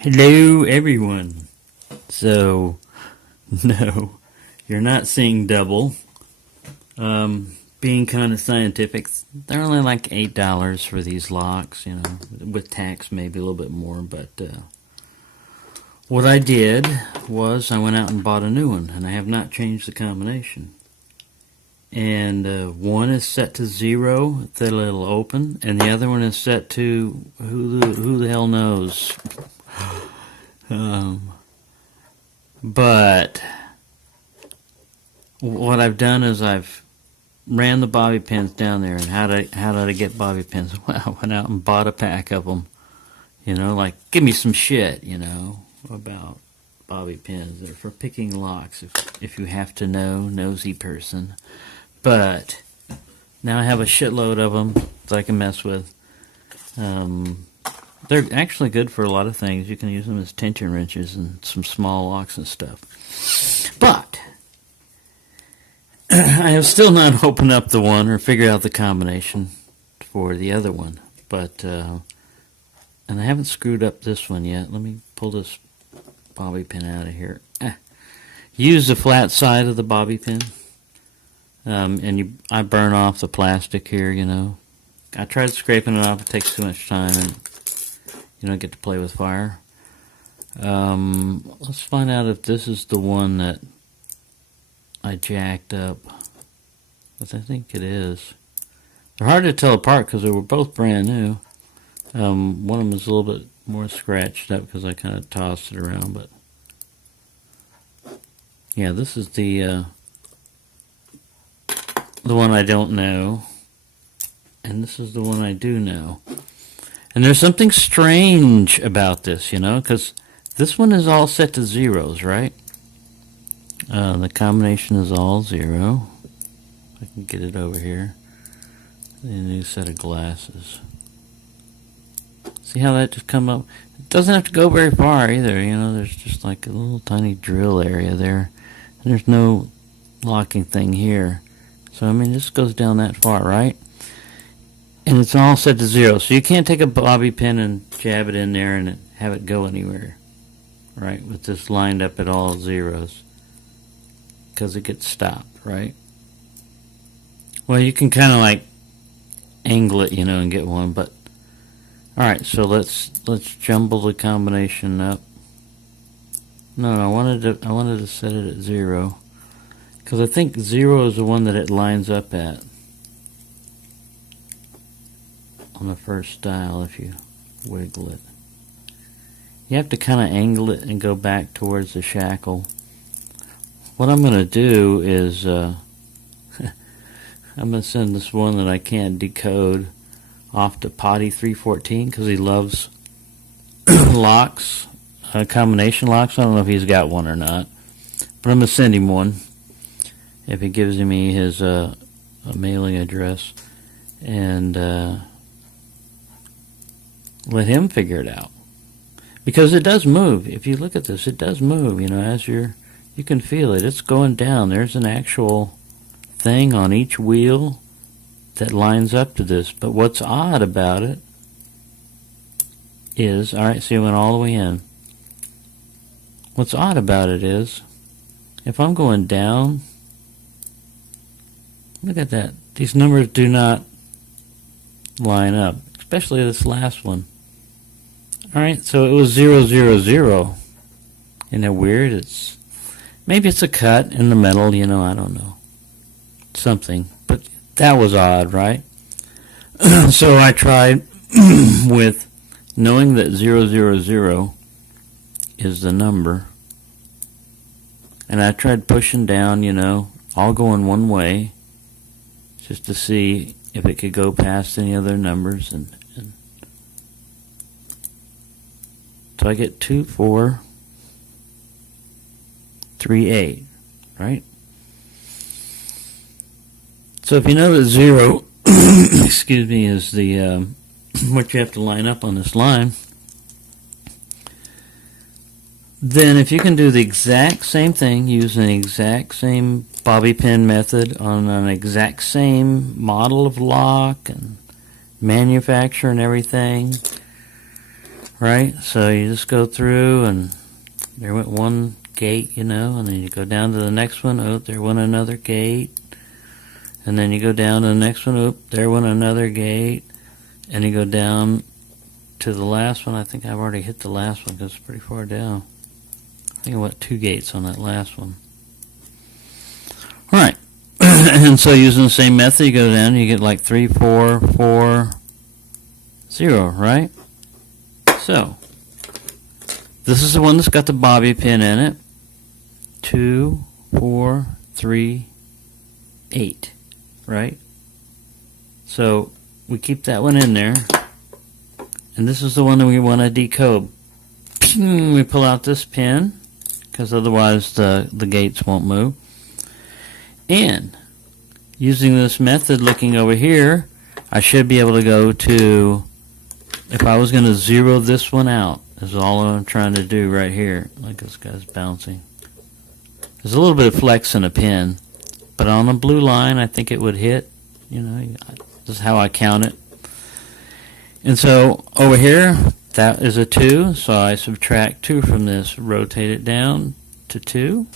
Hello, everyone. So, no, you're not seeing double. Being kind of scientific, they're only like $8 for these locks, with tax maybe a little bit more. But what I did was I went out and bought a new one, and I have not changed the combination. And one is set to 0, that it'll open, and the other one is set to who the hell knows. But what I've done is I've ran the bobby pins down there. And how did I get bobby pins? Well, I went out and bought a pack of them. Like, give me some shit, about bobby pins. They're for picking locks, if you have to know, nosy person. But now I have a shitload of them that I can mess with. They're actually good for a lot of things. You can use them as tension wrenches and some small locks and stuff. But I have still not opened up the one or figured out the combination for the other one. But and I haven't screwed up this one yet. Let me pull this bobby pin out of here. Use the flat side of the bobby pin. I burn off the plastic here, I tried scraping it off. It takes too much time, and you don't get to play with fire. Let's find out if this is the one that I jacked up. But I think it is. They're hard to tell apart because they were both brand new. One of them is a little bit more scratched up because I kind of tossed it around. But yeah, this is the one I don't know, and this is the one I do know. And there's something strange about this, because this one is all set to zeros, right? The combination is all 0. I can get it over here. A new set of glasses. See how that just come up? It doesn't have to go very far either, there's just like a little tiny drill area there. And there's no locking thing here. So, this goes down that far, right? And it's all set to 0. So you can't take a bobby pin and jab it in there and have it go anywhere, right? With this lined up at all zeros. Because it gets stopped, right? Well, you can kind of like angle it, and get one. But alright, so let's jumble the combination up. No, I wanted to set it at 0. Because I think 0 is the one that it lines up at on the first style if you wiggle it. You have to kind of angle it and go back towards the shackle. What I'm going to do is I'm going to send this one that I can't decode off to Potty 314 because he loves locks, combination locks. I don't know if he's got one or not, but I'm going to send him one. If he gives me his mailing address, and let him figure it out, because it does move. If you look at this, it does move. As you can feel it. It's going down. There's an actual thing on each wheel that lines up to this. But what's odd about it is, all right, see, it went all the way in. What's odd about it is, if I'm going down. Look at that. These numbers do not line up, especially this last one. Alright, so it was 0, 0, 0. Isn't that weird? Maybe it's a cut in the metal, I don't know. Something. But that was odd, right? So I tried with knowing that 0, 0, 0 is the number. And I tried pushing down, all going one way, just to see if it could go past any other numbers. And so I get 2, 4, 3, 8, right? So if you know that 0, excuse me, is the what you have to line up on this line, then if you can do the exact same thing, using the exact same bobby pin method on an exact same model of lock and manufacturer and everything, right? So you just go through, and there went one gate, and then you go down to the next one. Oh, there went another gate. And then you go down to the next one. Oh, there went another gate. And you go down to the last one. I think I've already hit the last one because it's pretty far down. I think I went 2 gates on that last one. All right. And so using the same method, you go down, you get like 3, 4, 4, 0, right? So this is the one that's got the bobby pin in it. 2, 4, 3, 8, right? So we keep that one in there. And this is the one that we want to decode. We pull out this pin, because otherwise the gates won't move. And using this method, looking over here, I should be able to go to, if I was going to zero this one out, is all I'm trying to do right here. Like this guy's bouncing. There's a little bit of flex in a pin, but on the blue line, I think it would hit. This is how I count it. And so over here, that is a 2, so I subtract 2 from this, rotate it down to 2.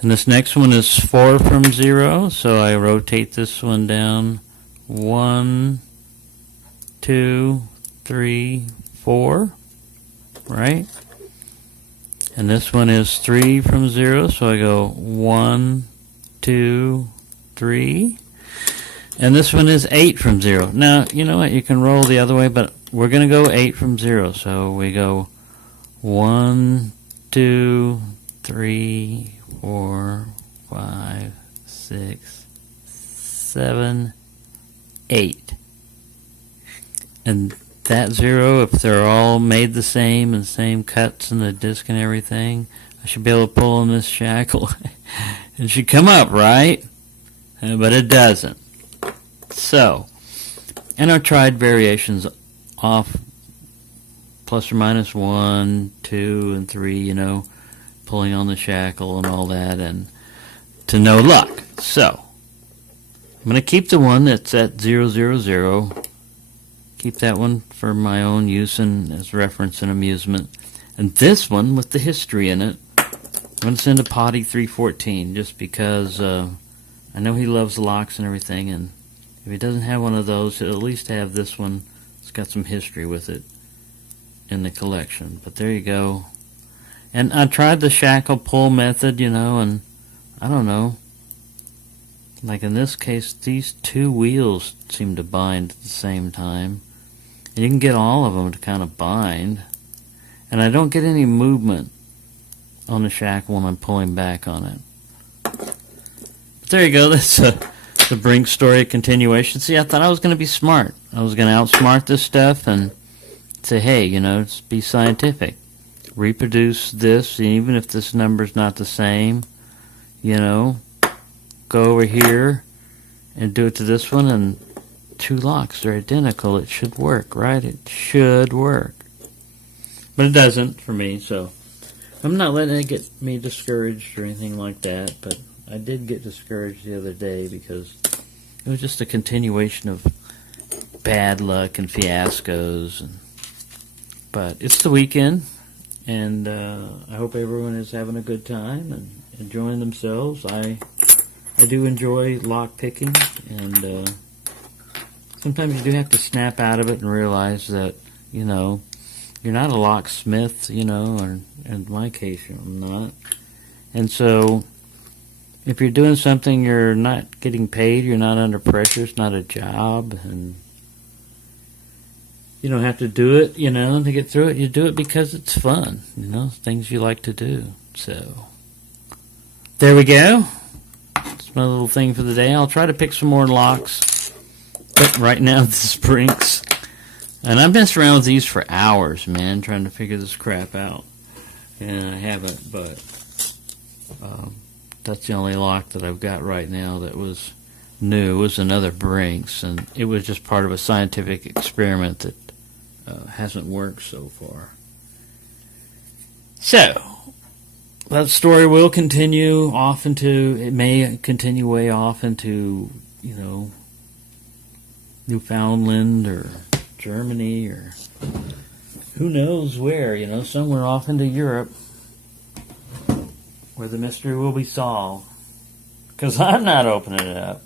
And this next one is 4 from 0, so I rotate this one down 1, 2, 3, 4, right? And this one is 3 from 0, so I go 1, 2, 3. And this one is 8 from 0. Now, you know what? You can roll the other way, but we're going to go 8 from 0. So we go 1, 2, 3, 4, 5, 6, 7, 8. And that 0, if they're all made the same and same cuts in the disc and everything, I should be able to pull on this shackle. It should come up, right? But it doesn't. So, and I've tried variations off plus or minus 1, 2, and 3, pulling on the shackle and all that, and to no luck. So, I'm going to keep the one that's at 0, 0, 0. Keep that one for my own use and as reference and amusement. And this one with the history in it, I'm going to send to Potty 314 just because I know he loves locks and everything, and if he doesn't have one of those, he'll at least have this one. It's got some history with it in the collection. But there you go. And I tried the shackle pull method, and I don't know. Like in this case, these 2 wheels seem to bind at the same time. And you can get all of them to kind of bind. And I don't get any movement on the shackle when I'm pulling back on it. But there you go. That's the Brinks story continuation. See, I thought I was going to be smart. I was going to outsmart this stuff and say, hey, just be scientific. Reproduce this, even if this number's not the same, go over here and do it to this one, and 2 locks are identical. It should work, right? It should work. But it doesn't for me, so I'm not letting it get me discouraged or anything like that, but I did get discouraged the other day because it was just a continuation of bad luck and fiascos. But it's the weekend, and I hope everyone is having a good time and enjoying themselves. I do enjoy lock picking, and sometimes you do have to snap out of it and realize that, you're not a locksmith, or in my case, I'm not. And so if you're doing something you're not getting paid, you're not under pressure, it's not a job, and you don't have to do it, to get through it. You do it because it's fun, things you like to do. So there we go. That's my little thing for the day. I'll try to pick some more locks, but right now this is Brinks. And I've messed around with these for hours, man, trying to figure this crap out. And I haven't, but that's the only lock that I've got right now that was new. It was another Brinks, and it was just part of a scientific experiment that hasn't worked so far. So, that story will continue off into, it may continue way off into, Newfoundland or Germany or who knows where, you know, somewhere off into Europe where the mystery will be solved. Because I'm not opening it up.